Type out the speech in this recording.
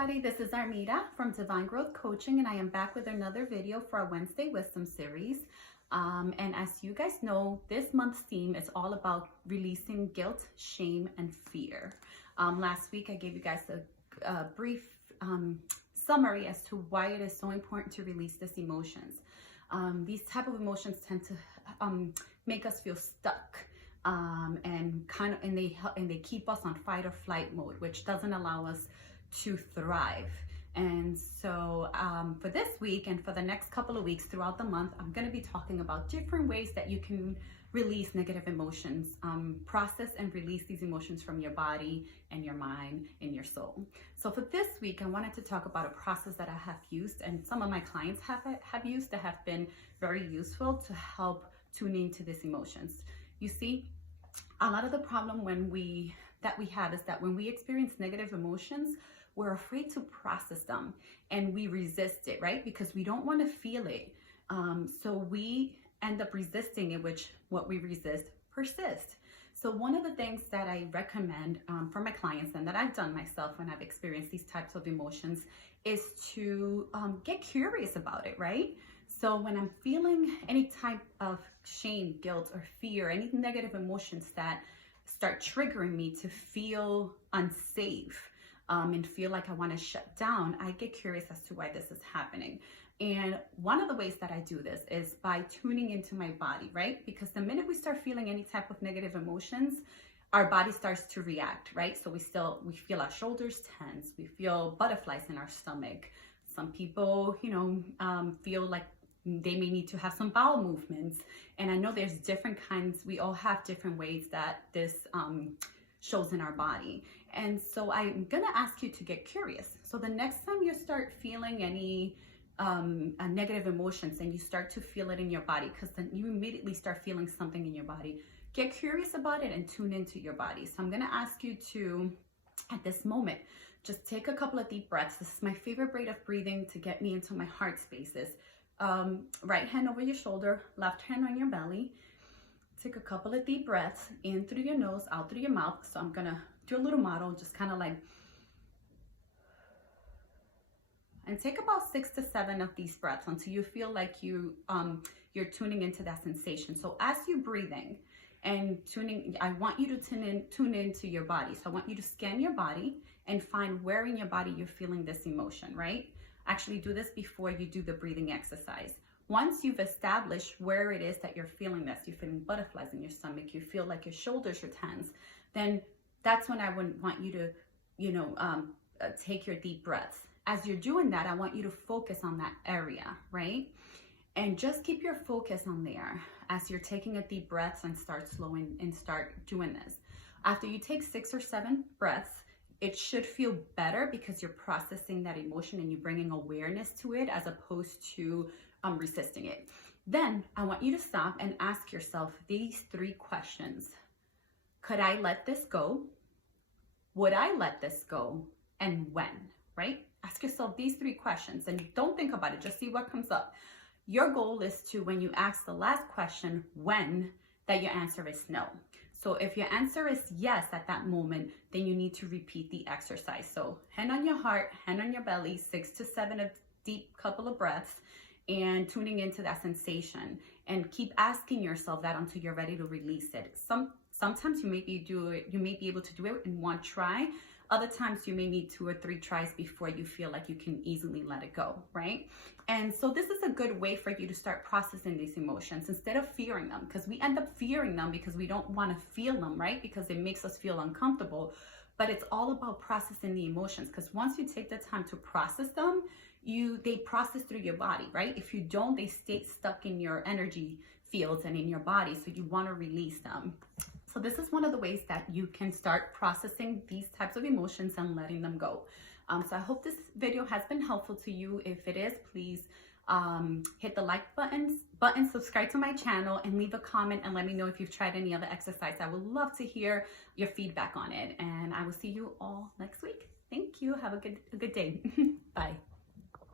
everybody, this is Armida from Divine Growth Coaching, and I am back with another video for our Wednesday Wisdom series. And as you guys know, this month's theme is all about releasing guilt, shame, and fear. Last week I gave you guys a brief summary as to why it is so important to release these emotions. These type of emotions tend to make us feel stuck. And they keep us on fight or flight mode, which doesn't allow us to thrive. And so for this week and for the next couple of weeks throughout the month, I'm going to be talking about different ways that you can release negative emotions, process and release these emotions from your body and your mind and your soul. So for this week, I wanted to talk about a process that I have used and some of my clients have used that have been very useful to help tune into these emotions. You see, a lot of the problem that we have is that when we experience negative emotions, we're afraid to process them and we resist it, right? Because we don't want to feel it. So we end up resisting it, which what we resist persists. So one of the things that I recommend for my clients and that I've done myself when I've experienced these types of emotions is to get curious about it, right? So when I'm feeling any type of shame, guilt, or fear, any negative emotions that start triggering me to feel unsafe and feel like I want to shut down, I get curious as to why this is happening. And one of the ways that I do this is by tuning into my body, right? Because the minute we start feeling any type of negative emotions, our body starts to react, right? So we feel our shoulders tense, we feel butterflies in our stomach. Some people, feel like they may need to have some bowel movements. And I know there's different kinds, we all have different ways that this shows in our body. And so I'm gonna ask you to get curious. So the next time you start feeling any negative emotions and you start to feel it in your body, because then you immediately start feeling something in your body, get curious about it and tune into your body. So I'm gonna ask you to, at this moment, just take a couple of deep breaths. This is my favorite way of breathing to get me into my heart spaces. Right hand over your shoulder, left hand on your belly. Take a couple of deep breaths in through your nose, out through your mouth. So I'm gonna do a little model, just kind of like, and take about 6 to 7 of these breaths until you feel like you're tuning into that sensation. So as you're breathing and tuning, I want you to tune into your body. So I want you to scan your body and find where in your body you're feeling this emotion, right? Actually do this before you do the breathing exercise. Once you've established where it is that you're feeling this, you're feeling butterflies in your stomach, you feel like your shoulders are tense, then that's when I would want you to, take your deep breaths. As you're doing that, I want you to focus on that area, right? And just keep your focus on there as you're taking a deep breath and start doing this. After you take 6 or 7 breaths, it should feel better because you're processing that emotion and you're bringing awareness to it as opposed to resisting it. Then I want you to stop and ask yourself these 3 questions. Could I let this go? Would I let this go? And when, right? Ask yourself these 3 questions and don't think about it, just see what comes up. Your goal is to, when you ask the last question, when, that your answer is no. So if your answer is yes at that moment, then you need to repeat the exercise. So hand on your heart, hand on your belly, 6 to 7 of deep couple of breaths and tuning into that sensation. And keep asking yourself that until you're ready to release it. Sometimes you may be able to do it in 1 try. Other times you may need 2 or 3 tries before you feel like you can easily let it go, right? And so this is a good way for you to start processing these emotions instead of fearing them, because we end up fearing them because we don't want to feel them, right? Because it makes us feel uncomfortable. But it's all about processing the emotions, because once you take the time to process them, they process through your body, right? If you don't, they stay stuck in your energy fields and in your body. So you want to release them. So this is one of the ways that you can start processing these types of emotions and letting them go. So I hope this video has been helpful to you. If it is, please hit the like button, subscribe to my channel, and leave a comment and let me know if you've tried any other exercise. I would love to hear your feedback on it. And I will see you all next week. Thank you. Have a good day. Bye.